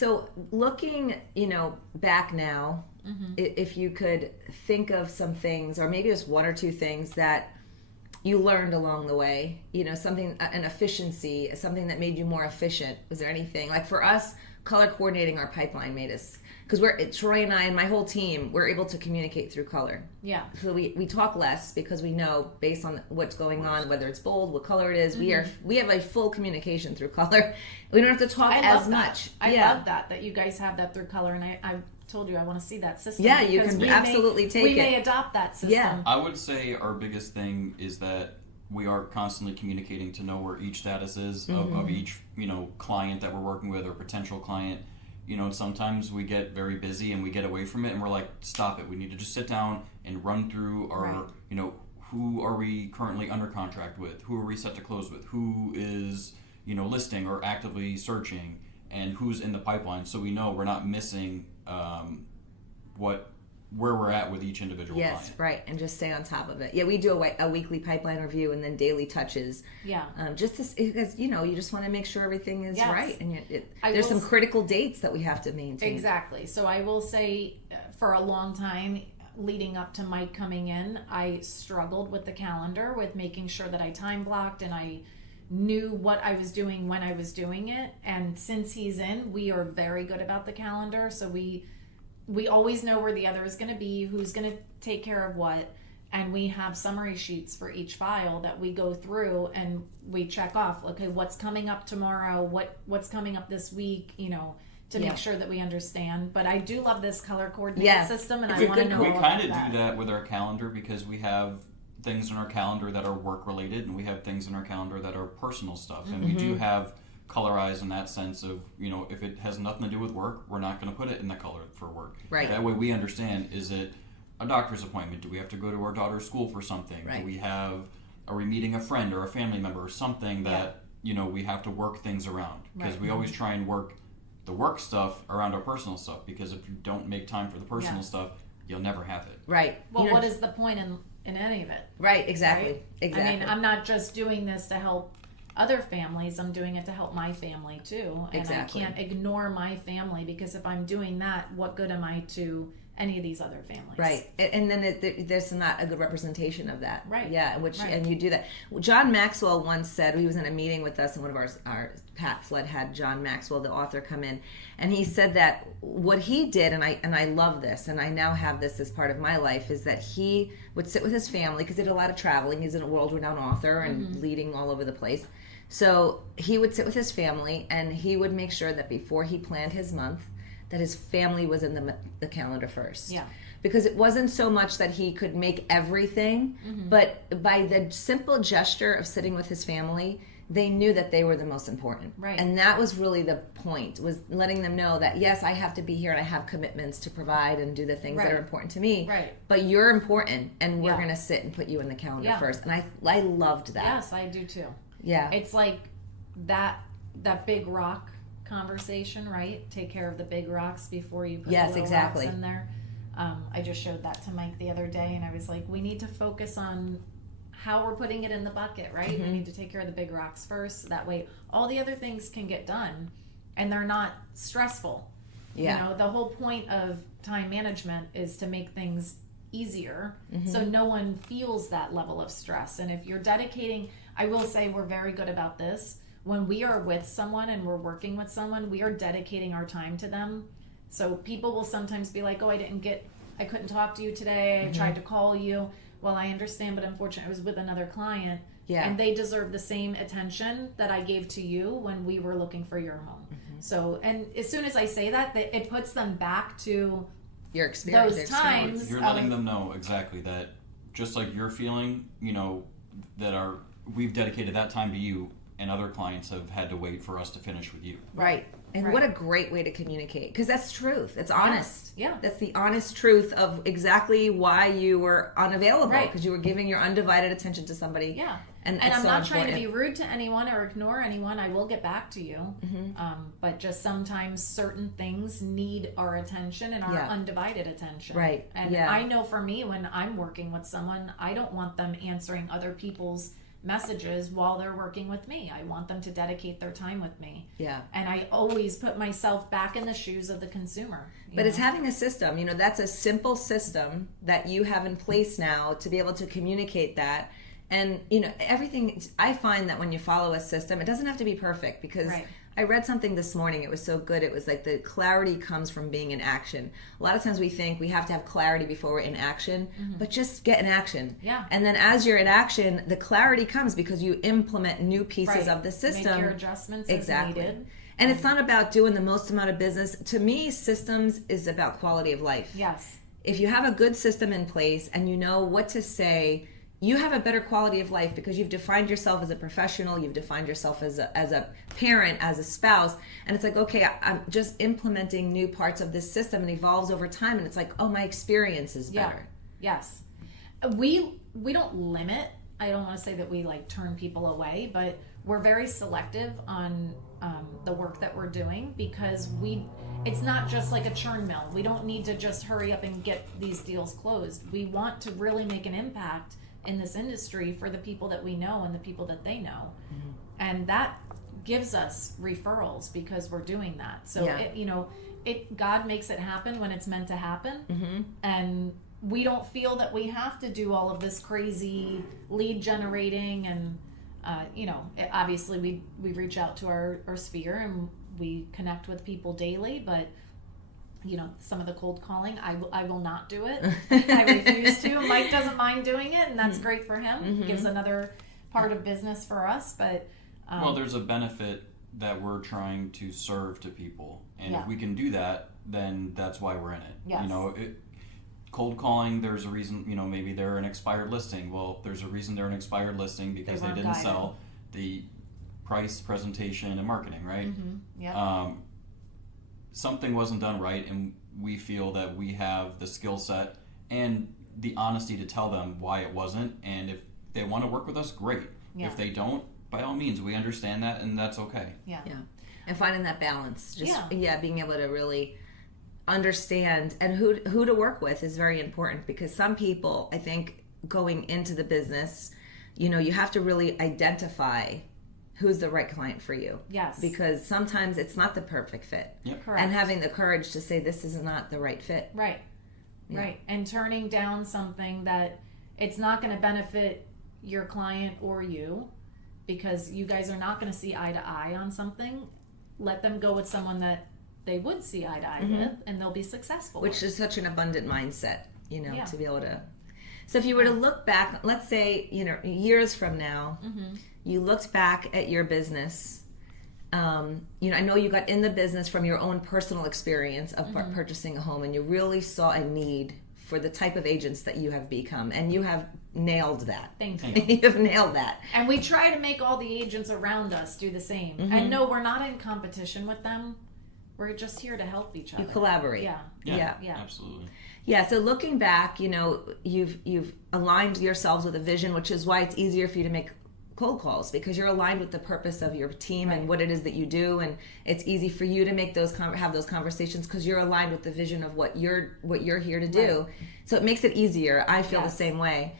So looking, back now, if you could think of some things, or maybe just one or two things that you learned along the way, something, an efficiency, something that made you more efficient. Was there anything? Like for us, color coordinating our pipeline made us, because Troy and I and my whole team, we're able to communicate through color. Yeah. So we talk less because we know based on what's going on, whether it's bold, what color it is, we have a full communication through color. We don't have to talk as much. I love that you guys have that through color, and I told you I want to see that system. Yeah, you can absolutely take it. We may adopt that system. Yeah. I would say our biggest thing is that we are constantly communicating to know where each status is of each, client that we're working with or potential client. Sometimes we get very busy and we get away from it and we're like, stop it. We need to just sit down and run through our, who are we currently under contract with? Who are we set to close with? Who is, listing or actively searching, and who's in the pipeline, so we know we're not missing where we're at with each individual client. Yes, right, and just stay on top of it. Yeah, we do a weekly pipeline review and then daily touches. Yeah. Because you just want to make sure everything is right, and there's some critical dates that we have to maintain. Exactly. So I will say, for a long time leading up to Mike coming in, I struggled with the calendar, with making sure that I time blocked and I knew what I was doing when I was doing it. And since he's in, we are very good about the calendar. So we always know where the other is going to be, who's going to take care of what, and we have summary sheets for each file that we go through and we check off, okay, what's coming up tomorrow, what's coming up this week, to make sure that we understand. But I do love this color coordinated system, and I want to know all about that. We kind of do that with our calendar, because we have things in our calendar that are work related, and we have things in our calendar that are personal stuff, and we do have colorized in that sense of, if it has nothing to do with work, we're not going to put it in the color for work. Right. That way we understand, is it a doctor's appointment? Do we have to go to our daughter's school for something? Right. Are we meeting a friend or a family member or something that, we have to work things around? Because we always try and work the work stuff around our personal stuff, because if you don't make time for the personal stuff, you'll never have it. Right. Well, what is the point in any of it? Right, exactly. Right? Exactly. I mean, I'm not just doing this to help other families, I'm doing it to help my family too. And Exactly. I can't ignore my family, because if I'm doing that, what good am I to any of these other families? Right. And then there's not a good representation of that. Right. Yeah, and you do that. John Maxwell once said, he was in a meeting with us, and one of our Pat Flood had John Maxwell, the author, come in, and he said that what he did, and I love this, and I now have this as part of my life, is that he would sit with his family, because he did a lot of traveling. He's a world-renowned author and leading all over the place. So he would sit with his family, and he would make sure that before he planned his month, that his family was in the calendar first. Yeah. Because it wasn't so much that he could make everything, but by the simple gesture of sitting with his family, they knew that they were the most important. Right. And that was really the point, was letting them know that, yes, I have to be here and I have commitments to provide and do the things that are important to me. Right. But you're important, and we're going to sit and put you in the calendar first. And I loved that. Yes, I do too. Yeah. It's like that big rock conversation, right? Take care of the big rocks before you put the little rocks in there. I just showed that to Mike the other day, and I was like, we need to focus on how we're putting it in the bucket, right? We need to take care of the big rocks first. That way all the other things can get done, and they're not stressful. Yeah. The whole point of time management is to make things easier, so no one feels that level of stress. And if you're dedicating, I will say we're very good about this. When we are with someone and we're working with someone, we are dedicating our time to them. So people will sometimes be like, oh, I couldn't talk to you today. I tried to call you. Well, I understand, but unfortunately I was with another client. Yeah. And they deserve the same attention that I gave to you when we were looking for your home. So, and as soon as I say that, it puts them back to your experience. Those times. You're letting them know exactly that, just like you're feeling, that we've dedicated that time to you, and other clients have had to wait for us to finish with you. Right. And what a great way to communicate, because that's truth. It's honest. Yeah. That's the honest truth of exactly why you were unavailable, because you were giving your undivided attention to somebody. Yeah. And I'm so not trying to be rude to anyone or ignore anyone. I will get back to you. But just sometimes certain things need our attention and our undivided attention. Right. And I know for me, when I'm working with someone, I don't want them answering other people's messages while they're working with me. I want them to dedicate their time with me. Yeah. And I always put myself back in the shoes of the consumer. But it's having a system, that's a simple system that you have in place now to be able to communicate that. And, everything, I find that when you follow a system, it doesn't have to be perfect, because Right. I read something this morning. It was so good. It was like the clarity comes from being in action. A lot of times we think we have to have clarity before we're in action, but just get in action. Yeah. And then as you're in action, the clarity comes because you implement new pieces Right. of the system. Make your adjustments Exactly. as needed. And it's not about doing the most amount of business. To me, systems is about quality of life. Yes. If you have a good system in place and you know what to say, you have a better quality of life because you've defined yourself as a professional, you've defined yourself as a parent, as a spouse, and it's like, okay, I'm just implementing new parts of this system, and evolves over time, and it's like, oh, my experience is better. Yes. We don't limit. I don't want to say that we like turn people away, but we're very selective on the work that we're doing, because it's not just like a churn mill. We don't need to just hurry up and get these deals closed. We want to really make an impact in this industry for the people that we know and the people that they know. And that gives us referrals because we're doing that. So God makes it happen when it's meant to happen. And we don't feel that we have to do all of this crazy lead generating, and obviously we reach out to our sphere and we connect with people daily, but some of the cold calling, I will not do it. I refuse to. Mike doesn't mind doing it, and that's great for him. Gives another part of business for us. But well, there's a benefit that we're trying to serve to people, and if we can do that, then that's why we're in it. Yes. Cold calling, there's a reason. Maybe they're an expired listing. Well, there's a reason they're an expired listing, because they weren't didn't guided. sell the price, presentation, and marketing, right? Yeah. Something wasn't done right, and we feel that we have the skill set and the honesty to tell them why it wasn't, and if they want to work with us, great. Yeah. If they don't, by all means, we understand that, and that's okay. Yeah. And finding that balance, just Yeah. being able to really understand and who to work with is very important, because some people, I think, going into the business, you have to really identify who's the right client for you. Yes. Because sometimes it's not the perfect fit. Yep. Correct. And having the courage to say, this is not the right fit. Right. Yeah. Right. And turning down something that it's not going to benefit your client or you, because you guys are not going to see eye to eye on something. Let them go with someone that they would see eye to eye with, and they'll be successful. Which is such an abundant mindset, Yeah. to be able to. So if you were to look back, let's say, years from now, you looked back at your business. I know you got in the business from your own personal experience of purchasing a home, and you really saw a need for the type of agents that you have become, and you have nailed that. Thank you. You have nailed that. And we try to make all the agents around us do the same. And no, we're not in competition with them. We're just here to help each other. You collaborate. Yeah. Yeah. Absolutely. Yeah, so looking back, you've aligned yourselves with a vision, which is why it's easier for you to make cold calls, because you're aligned with the purpose of your team and what it is that you do, and it's easy for you to make have those conversations because you're aligned with the vision of what you're here to do. So it makes it easier. I feel the same way.